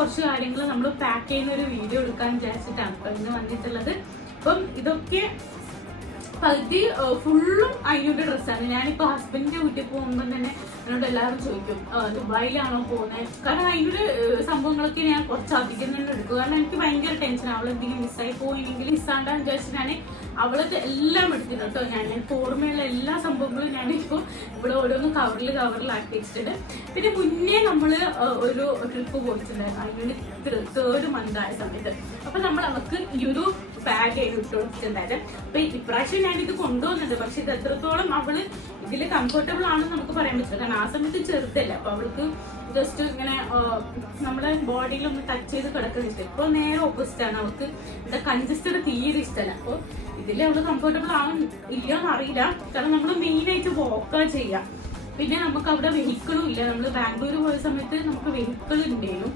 കുറച്ച് കാര്യങ്ങൾ നമ്മൾ പാക്ക് ചെയ്യുന്ന ഒരു വീഡിയോ എടുക്കാൻ വിചാരിച്ചിട്ടാണ് ഇപ്പൊ ഇന്ന് വന്നിട്ടുള്ളത്. അപ്പം ഇതൊക്കെ പകുതി ഫുള്ളും അയ്യൂന്റെ ഡ്രസ്സാണ്. ഞാനിപ്പോ ഹസ്ബൻഡിന്റെ വീട്ടിൽ പോകുമ്പോൾ തന്നെ എന്നോട് എല്ലാവരും ചോദിക്കും ദുബായിലാണോ പോകുന്നത്, കാരണം അതിൻ്റെ സംഭവങ്ങളൊക്കെ ഞാൻ കുറച്ച് അധികം തന്നെ എടുക്കും. കാരണം എനിക്ക് ഭയങ്കര ടെൻഷൻ, അവളെന്തെങ്കിലും മിസ്സായി പോയില്ലെങ്കിൽ മിസ്സാണ്ടാന്ന് വിചാരിച്ച് ഞാൻ അവളത് എല്ലാം എടുക്കുന്നു കേട്ടോ. ഞാൻ ഓർമ്മയുള്ള എല്ലാ സംഭവങ്ങളും ഞാനിപ്പോൾ ഇവിടെ ഓരോന്ന് കവറിലാക്കി വെച്ചിട്ടുണ്ട്. പിന്നെ മുന്നേ നമ്മൾ ഒരു ട്രിപ്പ് പോയിട്ടുണ്ടായിരുന്നു, അതിന് 3rd month ആയ സമയത്ത്. അപ്പൊ നമ്മൾ അവർക്ക് ഈ ഒരു ബാഗ് ഇട്ട് കൊടുത്തിട്ടുണ്ടായത്. അപ്പൊ ഇപ്രാവശ്യം ഞാനിത് കൊണ്ടുവന്നുണ്ട്, പക്ഷെ ഇത് എത്രത്തോളം അവള് ഇതിൽ കംഫർട്ടബിൾ ആണെന്ന് നമുക്ക് പറയാൻ പറ്റില്ല. കാരണം ആ സമയത്ത് ചെറുതല്ല, അപ്പൊ അവൾക്ക് ജസ്റ്റ് ഇങ്ങനെ നമ്മുടെ ബോഡിയിലൊന്ന് ടച്ച് ചെയ്ത് കിടക്കുന്നില്ല. ഇപ്പൊ നേരെ ഓപ്പോസിറ്റ് ആണ്, അവൾക്ക് എന്താ കൺജസ്റ്റഡ് തീരെ ഇഷ്ടമല്ല. അപ്പൊ ഇതിൽ അവള് കംഫർട്ടബിൾ ആവും ഇല്ലയെന്ന് അറിയില്ല, കാരണം നമ്മൾ മെയിനായിട്ട് വോക്കാ ചെയ്യാം. പിന്നെ നമുക്ക് അവിടെ വെഹിക്കിളും ഇല്ല. നമ്മൾ ബാംഗ്ലൂർ പോയ സമയത്ത് നമുക്ക് വെഹിക്കിൾ ഉണ്ടായിരുന്നു,